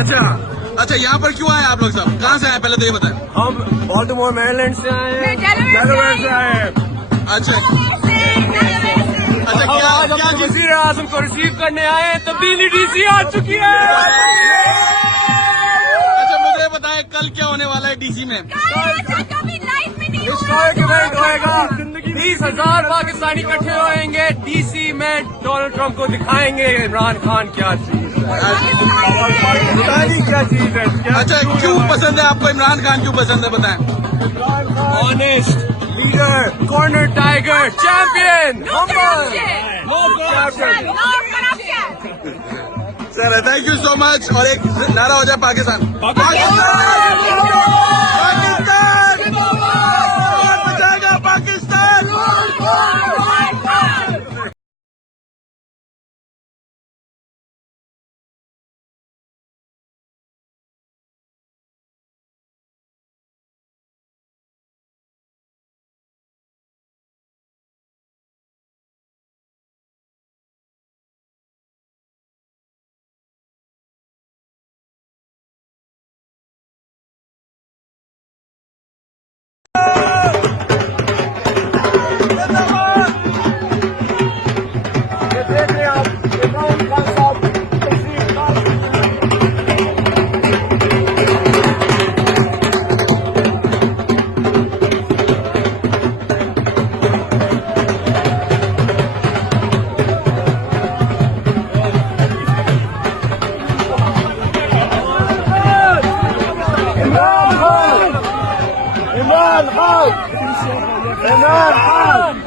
अच्छा अच्छा, यहाँ पर क्यों आए आप लोग सब? कहाँ से आए पहले तो ये बताएं। हम बाल्टीमोर मैरीलैंड से आए हैं, डेलावेयर से आए हैं। अच्छा अच्छा, क्या चीज? वज़ीर आज़म को रिसीव करने आए हैं, तब्दीली डीसी आ चुकी है। अच्छा मुझे बताएं कल क्या होने वाला है डीसी में? होएगा 20,000 पाकिस्तानी इकट्ठे होएंगे डीसी में, डोनाल्ड ट्रंप को दिखाएंगे इमरान खान क्या चीज है, पाकिस्तानी क्या चीज है। अच्छा क्यों पसंद है आपको इमरान खान, क्यों पसंद है बताएं? Honest leader, corner tiger, champion, sir thank you so much. और एक नारा हो जाए पाकिस्तान पाकिस्तान कौन बचाएगा पाकिस्तान। इमरान खान